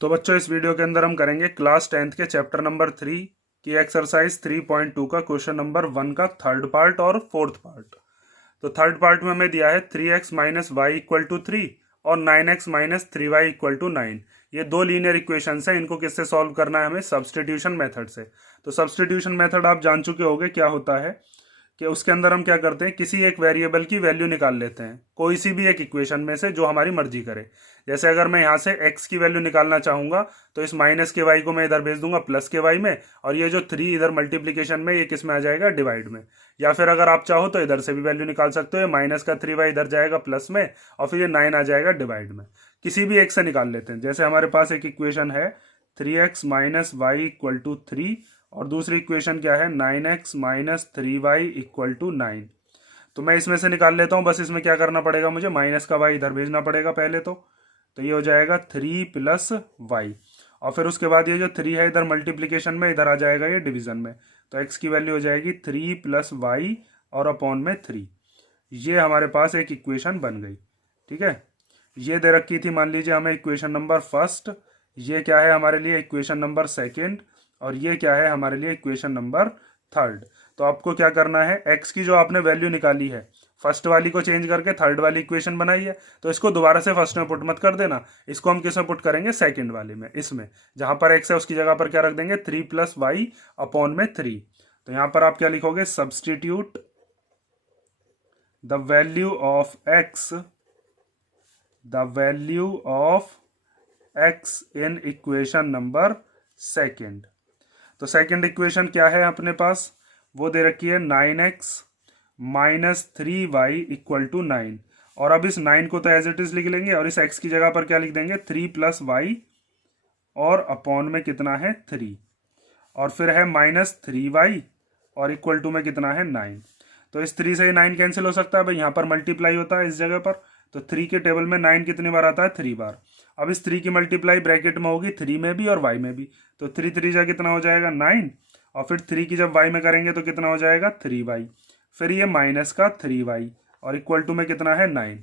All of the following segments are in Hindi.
तो बच्चों इस वीडियो के अंदर हम करेंगे क्लास 10th के चैप्टर नंबर 3 की एक्सरसाइज 3.2 का क्वेश्चन नंबर 1 का थर्ड पार्ट और फोर्थ पार्ट। तो थर्ड पार्ट में हमें दिया है 3x minus y equal to 3 और 9x minus 3y equal to 9। ये दो लीनियर इक्वेशंस हैं, इनको किससे सॉल्व करना है हमें? सब्सटीट्यूशन मेथड से। तो सब्सटीट्यूशन मेथड आप जान चुके होंगे क्या होता है कि उसके अंदर हम क्या करते हैं, किसी एक वेरिएबल की वैल्यू निकाल लेते हैं कोई सी भी एक इक्वेशन में से जो हमारी मर्जी करे। जैसे अगर मैं यहाँ से x की वैल्यू निकालना चाहूंगा तो इस माइनस के y को मैं इधर भेज दूंगा प्लस के y में, और ये जो 3 इधर मल्टीप्लीकेशन में ये किस में आ जाएगा? डिवाइड में। या फिर अगर आप चाहो तो इधर से भी वैल्यू निकाल सकते हो, माइनस का 3y इधर जाएगा प्लस में और फिर ये 9 आ जाएगा डिवाइड में। किसी भी एक से निकाल लेते हैं। जैसे हमारे पास एक इक्वेशन है 3x minus y equal to 3 और दूसरी इक्वेशन क्या है 9x minus 3y equal to 9। तो मैं इसमें से निकाल लेता हूँ। बस इसमें क्या करना पड़ेगा मुझे? माइनस का y इधर भेजना पड़ेगा पहले तो ये हो जाएगा 3 प्लस वाई, और फिर उसके बाद ये जो 3 है इधर मल्टीप्लीकेशन में, इधर आ जाएगा ये डिवीजन में। तो x की वैल्यू हो जाएगी 3 प्लस वाई और अपॉन में 3। ये हमारे पास एक इक्वेशन बन गई। ठीक है, ये दे रखी थी मान लीजिए हमें इक्वेशन नंबर फर्स्ट, ये क्या है हमारे लिए इक्वेशन नंबर सेकेंड, और ये क्या है हमारे लिए इक्वेशन नंबर थर्ड। तो आपको क्या करना है, x की जो आपने वैल्यू निकाली है फर्स्ट वाली को चेंज करके थर्ड वाली इक्वेशन बनाई है, तो इसको दोबारा से फर्स्ट में पुट मत कर देना, इसको हम किस में पुट करेंगे? सेकंड वाले में। इसमें जहां पर x है उसकी जगह पर क्या रख देंगे? 3 प्लस वाई अपॉन में 3। तो यहां पर आप क्या लिखोगे? Substitute the value of x in equation number second. तो सेकंड इक्वेशन क्या है अपने पास? वो दे रखी है 9x minus 3y equal to 9। और अब इस 9 को तो एज इट इज लिख लेंगे और इस x की जगह पर क्या लिख देंगे? 3 प्लस वाई और अपॉन में कितना है? 3, और फिर है माइनस 3y और इक्वल टू में कितना है? 9। तो इस 3 से ये 9 कैंसिल हो सकता है भाई, यहाँ पर मल्टीप्लाई होता है इस जगह पर। तो 3 के टेबल में 9 कितनी बार आता है? 3 बार। अब इस 3 की मल्टीप्लाई ब्रैकेट में होगी 3 में भी और y में भी। तो 3 3 जा कितना हो जाएगा? 9, और फिर 3 की जब y में करेंगे तो कितना हो जाएगा? 3y। फिर ये माइनस का 3y और इक्वल टू में कितना है? 9।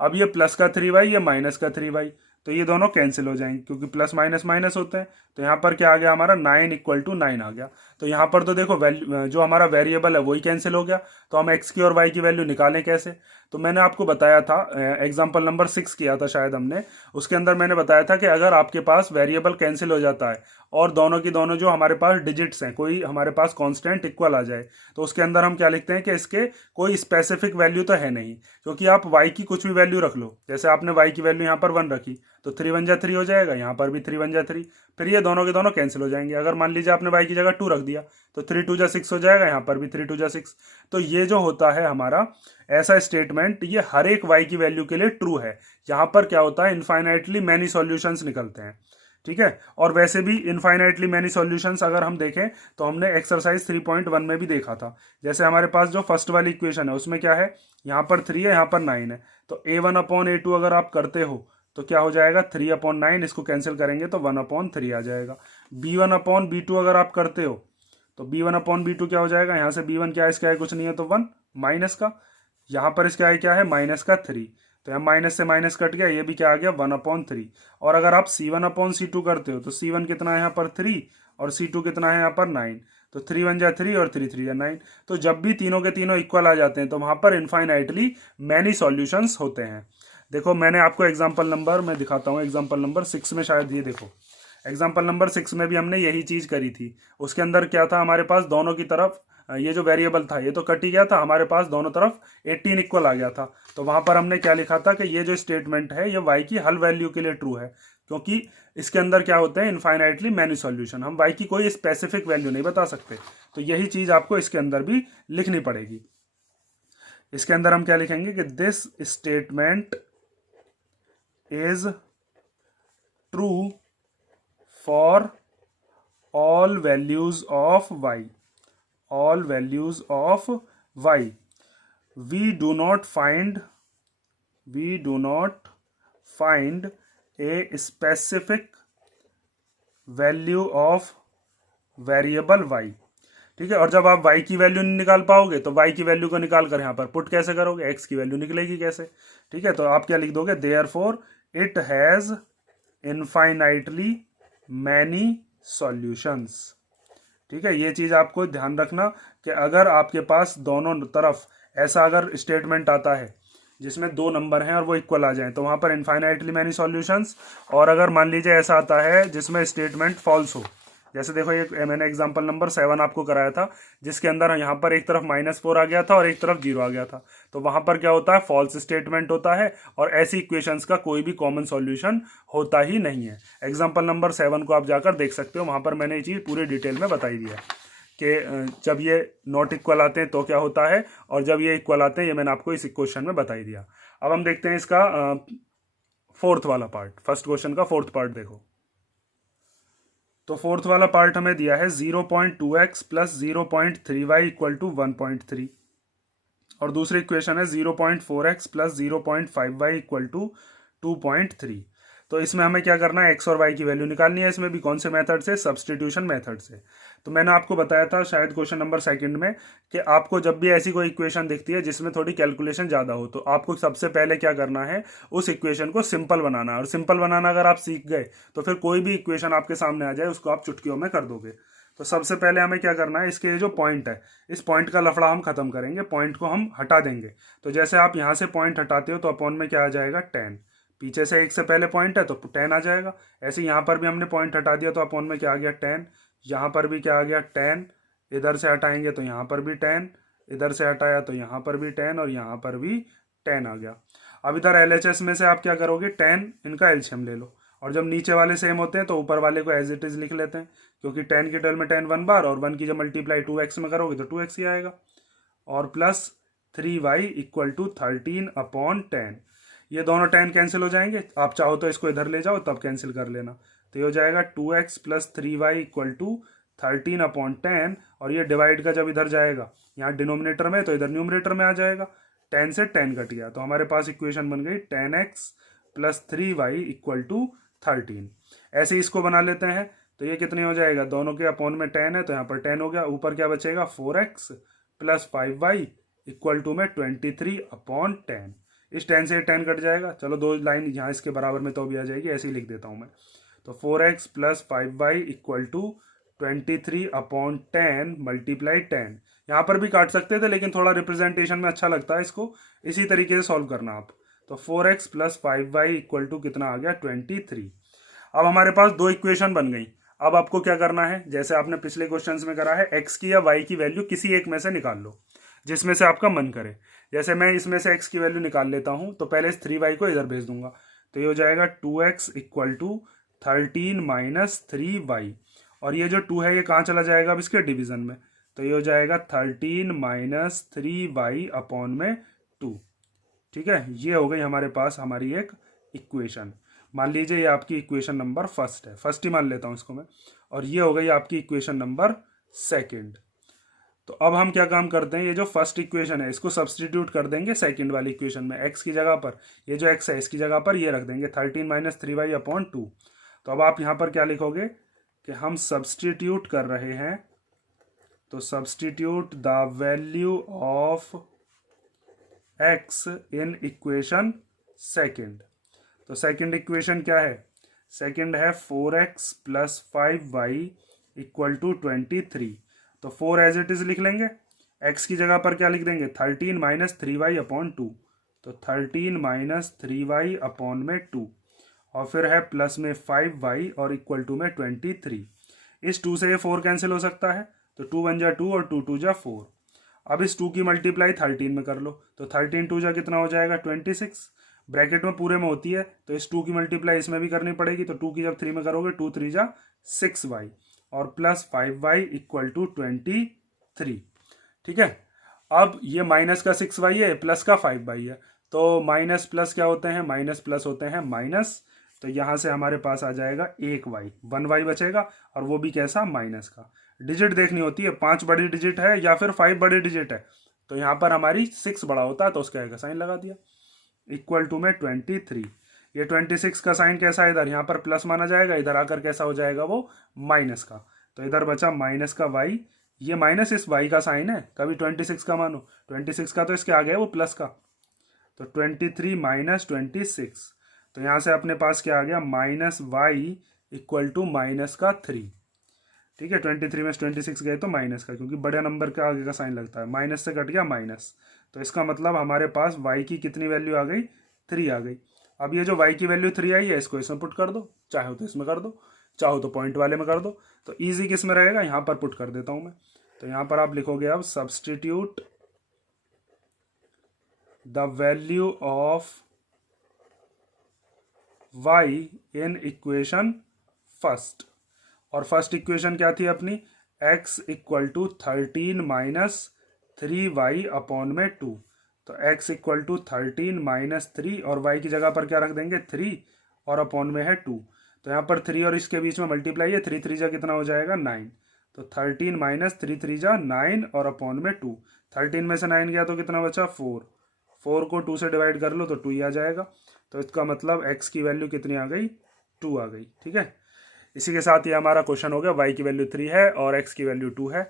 अब ये प्लस का 3y, ये माइनस का 3y, तो ये दोनों कैंसिल हो जाएंगे क्योंकि प्लस माइनस माइनस होते हैं। तो यहाँ पर क्या आ गया हमारा? 9 इक्वल टू 9 आ गया। तो यहाँ पर तो देखो जो हमारा वेरिएबल है वही कैंसिल हो गया। तो हम x की और y की वैल्यू निकालें कैसे? तो मैंने आपको बताया था, एग्जाम्पल नंबर 6 किया था शायद हमने, उसके अंदर मैंने बताया था कि अगर आपके पास वेरिएबल कैंसिल हो जाता है और दोनों की दोनों जो हमारे पास डिजिट्स हैं, कोई हमारे पास कांस्टेंट इक्वल आ जाए, तो उसके अंदर हम क्या लिखते हैं कि इसके कोई स्पेसिफिक वैल्यू तो है नहीं, क्योंकि आप y की कुछ भी वैल्यू रख लो। जैसे आपने y की वैल्यू यहाँ पर 1 रखी तो 3 1 जा 3 हो जाएगा, यहाँ पर भी 3 1 जा 3, फिर ये दोनों के दोनों कैंसिल हो जाएंगे। अगर मान लीजिए आपने y की जगह 2 रख दिया तो 3 2 जा 6 हो जाएगा, यहाँ पर भी 3 2 जा 6। तो ये जो होता है हमारा ऐसा स्टेटमेंट, ये हर एक y की वैल्यू के लिए ट्रू है। यहाँ पर क्या होता है? इनफाइनाइटली मैनी सॉल्यूशंस निकलते हैं। ठीक है, और वैसे भी इनफाइनाइटली मैनी सॉल्यूशंस अगर हम देखें तो हमने एक्सरसाइज 3.1 में भी देखा था। जैसे हमारे पास जो फर्स्ट वाली इक्वेशन है उसमें क्या है? यहाँ पर 3 है, यहाँ पर 9 है। तो a1 अपॉन a2 अगर आप करते हो तो क्या हो जाएगा? 3 अपॉन 9, इसको कैंसिल करेंगे तो 1 अपॉन 3 आ जाएगा। b1 अपॉन b2 अगर आप करते हो तो b1 अपॉन b2 क्या हो जाएगा? यहाँ से b1 क्या है? इसका है कुछ नहीं है तो 1 माइनस का, यहाँ पर इसका है क्या है? माइनस का 3, तो यहाँ माइनस से माइनस कट गया, ये भी क्या आ गया? 1 अपॉन 3। और अगर आप c1 अपॉन c2 करते हो तो c1 कितना है यहाँ पर? 3, और c2 कितना है यहाँ पर? 9। तो 3 1 जा 3 और 3 3 जा 9। तो जब भी तीनों के तीनों इक्वल आ जाते हैं तो वहां पर इनफाइनाइटली मैनी सॉल्यूशंस होते हैं। देखो मैंने आपको एग्जाम्पल नंबर मैं दिखाता हूँ, एग्जाम्पल नंबर 6 में शायद, ये देखो एग्जाम्पल नंबर 6 में भी हमने यही चीज करी थी। उसके अंदर क्या था हमारे पास? दोनों की तरफ ये जो वेरिएबल था ये तो कट ही गया था, हमारे पास दोनों तरफ 18 इक्वल आ गया था। तो वहां पर हमने क्या लिखा था कि ये जो स्टेटमेंट है ये y की हल वैल्यू के लिए ट्रू है, क्योंकि इसके अंदर क्या होते हैं? Infinitely many solution. हम y की कोई स्पेसिफिक वैल्यू नहीं बता सकते, तो यही चीज आपको इसके अंदर भी लिखनी पड़ेगी। इसके अंदर हम क्या लिखेंगे कि this statement is true for all values of y, all values of y. we do not find a specific value of variable y। ठीक है, और जब आप y की वैल्यू नहीं निकाल पाओगे तो y की वैल्यू को निकाल कर यहाँ पर पुट कैसे करोगे? x की वैल्यू निकलेगी कैसे? ठीक है, तो आप क्या लिख दोगे? Therefore it has infinitely many solutions. ठीक है, ये चीज आपको ध्यान रखना कि अगर आपके पास दोनों तरफ ऐसा अगर स्टेटमेंट आता है जिसमें दो नंबर हैं और वो इक्वल आ जाए तो वहां पर इनफाइनाइटली मैनी सॉल्यूशंस। और अगर मान लीजिए ऐसा आता है जिसमें स्टेटमेंट फॉल्स हो, जैसे देखो ये मैंने एग्जांपल नंबर 7 आपको कराया था जिसके अंदर यहाँ पर एक तरफ -4 आ गया था और एक तरफ 0 आ गया था, तो वहां पर क्या होता है, फॉल्स स्टेटमेंट होता है और ऐसी इक्वेशंस का कोई भी कॉमन सॉल्यूशन होता ही नहीं है। एग्जांपल नंबर 7 को आप जाकर देख सकते हो, वहां पर मैंने ये चीज पूरी डिटेल में बताई दी है कि जब ये नॉट इक्वल आते हैं तो क्या होता है और जब ये इक्वल आते हैं, ये मैंने आपको इस क्वेश्चन में बता ही दिया। अब हम देखते हैं इसका फोर्थ वाला पार्ट। फर्स्ट क्वेश्चन का फोर्थ पार्ट देखो, तो फोर्थ वाला पार्ट हमें दिया है 0.2x plus 0.3y equal to 1.3 और दूसरी इक्वेशन है 0.4x plus 0.5y equal to 2.3। तो इसमें हमें क्या करना है, एक्स और वाई की वैल्यू निकालनी है। इसमें भी कौन से मेथड से, सब्सटीट्यूशन मेथड से। तो मैंने आपको बताया था शायद क्वेश्चन नंबर 2 में कि आपको जब भी ऐसी कोई इक्वेशन दिखती है जिसमें थोड़ी कैलकुलेशन ज़्यादा हो तो आपको सबसे पहले क्या करना है, उस इक्वेशन को सिंपल बनाना। और सिंपल बनाना अगर आप सीख गए तो फिर कोई भी इक्वेशन आपके सामने आ जाए उसको आप चुटकियों में कर दोगे। तो सबसे पहले हमें क्या करना है, इसके जो पॉइंट है, इस पॉइंट का लफड़ा हम खत्म करेंगे, पॉइंट को हम हटा देंगे। तो जैसे आप यहाँ से पॉइंट हटाते हो तो अपॉन में क्या आ जाएगा, 10। पीछे से एक से पहले पॉइंट है तो 10 आ जाएगा। ऐसे यहाँ पर भी हमने पॉइंट हटा दिया तो अपॉन में क्या आ गया, 10। यहाँ पर भी क्या आ गया, 10। इधर से हटाएंगे तो यहाँ पर भी 10, इधर से हटाया तो यहाँ पर भी 10 और यहाँ पर भी 10 आ गया। अब इधर LHS में से आप क्या करोगे, 10 इनका एलसीएम ले लो और जब नीचे वाले सेम होते हैं तो ऊपर वाले को एज इट इज लिख लेते हैं, क्योंकि 10 की टर्म में 10 1 बार और 1 की जब मल्टीप्लाई 2x में करोगे तो 2x ही आएगा। और प्लस 3y इक्वल टू 13/10। ये दोनों 10 कैंसिल हो जाएंगे, आप चाहो तो इसको इधर ले जाओ तब कैंसिल कर लेना। तो ये हो जाएगा 2x plus 3y equal to 13/10 और ये डिवाइड का जब इधर जाएगा यहाँ डिनोमिनेटर में तो इधर न्यूमरेटर में आ जाएगा। 10 से 10 कट गया तो हमारे पास इक्वेशन बन गई 10x plus 3y equal to 13। ऐसे इसको बना लेते हैं तो ये कितने हो जाएगा, दोनों के अपॉन में 10 है तो यहाँ पर 10 हो गया। ऊपर क्या बचेगा, 4x plus 5y equal to में 23/10। इस 10 से 10 कट जाएगा, चलो दो लाइन यहाँ इसके बराबर में तो भी आ जाएगी, ऐसे ही लिख देता हूँ मैं। तो 4x plus 5y equal to 23/10 multiply 10। यहाँ पर भी काट सकते थे लेकिन थोड़ा रिप्रेजेंटेशन में अच्छा लगता है इसको, इसी तरीके से सॉल्व करना आप। तो 4x plus 5y equal to कितना आ गया, 23। अब हमारे पास दो इक्वेशन बन गई। अब आपको क्या करना है, जैसे आपने पिछले क्वेश्चंस में करा है, x की या y की वैल्यू किसी एक में से निकाल लो जिसमें से आपका मन करे। जैसे मैं इसमें से x की वैल्यू निकाल लेता हूं तो पहले इस 3y को इधर भेज दूंगा तो ये हो जाएगा 2x equal to 13 minus 3y और ये जो 2 है ये कहाँ चला जाएगा, अब इसके डिवीजन में, तो ये हो जाएगा 13 माइनस 3y अपॉन में 2। ठीक है, ये हो गई हमारे पास हमारी एक इक्वेशन। मान लीजिए ये आपकी इक्वेशन नंबर फर्स्ट है, फर्स्ट ही मान लेता हूं इसको मैं, और ये हो गई आपकी इक्वेशन नंबर सेकंड। तो अब हम क्या काम करते हैं, ये जो फर्स्ट इक्वेशन है इसको सब्सटीट्यूट कर देंगे सेकंड वाली इक्वेशन में। x की जगह पर ये जो x है इसकी जगह पर ये रख देंगे 13 माइनस 3y अपॉन 2। तो अब आप यहाँ पर क्या लिखोगे कि हम सब्सटीट्यूट कर रहे हैं, तो substitute the value of x in equation second. तो सेकंड इक्वेशन क्या है, सेकंड है 4x plus 5y equal to 23। तो 4 एज इट इज लिख लेंगे, x की जगह पर क्या लिख देंगे, 13 माइनस 3y अपॉन 2। तो 13 माइनस 3y अपॉन में 2 और फिर है प्लस में 5y और इक्वल टू में 23। इस 2 से ये 4 कैंसिल हो सकता है तो 2 1 जा 2 और 2 2 जा 4। अब इस 2 की मल्टीप्लाई 13 में कर लो तो 13 2 जा कितना हो जाएगा, 26। ब्रैकेट में पूरे में होती है तो इस 2 की मल्टीप्लाई इसमें भी करनी पड़ेगी, तो 2 की जब 3 में करोगे 2 3 जा 6y और प्लस 5y इक्वल टू 23। ठीक है, अब ये माइनस का 6y है, प्लस का 5y है, तो माइनस प्लस क्या होते हैं, माइनस प्लस होते हैं माइनस। तो यहां से हमारे पास आ जाएगा 1y बचेगा और वो भी कैसा, माइनस का। डिजिट देखनी होती है, 5 बड़ी डिजिट है या फिर 5 बड़ी डिजिट है, तो यहां पर हमारी 6 बड़ा होता है तो उसका का साइन लगा दिया, इक्वल टू में 23। ये 26 का साइन कैसा है, इधर यहाँ पर प्लस माना जाएगा, इधर आकर कैसा हो जाएगा वो माइनस का। तो इधर बचा माइनस का y, ये माइनस इस y का साइन है, कभी 26 का मानो, 26 का तो इसके आगे है वो प्लस का। तो 23 माइनस 26, तो यहाँ से अपने पास क्या आ गया, minus y equal to minus का 3। ठीक है, 23 में 26 गए तो माइनस का, क्योंकि बड़े नंबर का आगे का साइन लगता है, माइनस से कट गया माइनस। तो इसका मतलब हमारे पास y की कितनी वैल्यू आ गई, 3 आ गई। अब ये जो y की वैल्यू 3 आई है इसको इसमें पुट कर दो, चाहो तो इसमें कर दो, चाहो तो पॉइंट वाले में कर दो। तो ईजी किस में रहेगा, यहाँ पर पुट कर देता हूँ मैं। तो यहाँ पर आप लिखोगे अब substitute the value of y in equation first. और फर्स्ट इक्वेशन क्या थी अपनी, x equal to 13 minus 3y upon में 2। तो x इक्वल टू 13 माइनस 3 और y की जगह पर क्या रख देंगे 3 और अपॉन में है 2। तो यहाँ पर 3 और इसके बीच में मल्टीप्लाई है, 3 3 जा कितना हो जाएगा 9। तो 13 माइनस 3 3 जा 9 और अपॉन में 2। 13 में से 9 गया तो कितना बचा 4। 4 को 2 से डिवाइड कर लो तो 2 ही आ जाएगा। तो इसका मतलब x की वैल्यू कितनी आ गई, 2 आ गई। ठीक है, इसी के साथ ये हमारा क्वेश्चन हो गया, y की वैल्यू 3 है और x की वैल्यू 2 है।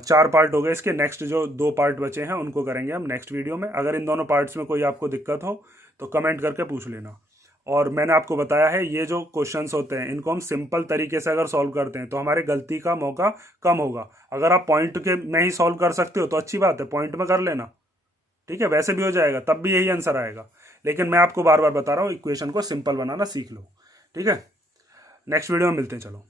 4 पार्ट हो गए इसके। नेक्स्ट जो 2 पार्ट बचे हैं उनको करेंगे हम नेक्स्ट वीडियो में। अगर इन दोनों पार्ट्स में कोई आपको दिक्कत हो तो कमेंट करके पूछ लेना। और मैंने आपको बताया है ये जो क्वेश्चंस होते हैं इनको हम सिंपल तरीके से अगर सॉल्व करते हैं तो हमारे गलती का मौका कम होगा। अगर आप पॉइंट के में ही सॉल्व कर सकते हो तो अच्छी बात है, पॉइंट में कर लेना। ठीक है, वैसे भी हो जाएगा, तब भी यही आंसर आएगा। लेकिन मैं आपको बार बार बता रहा हूँ इक्वेशन को सिंपल बनाना सीख लो। ठीक है, नेक्स्ट वीडियो में मिलते हैं, चलो।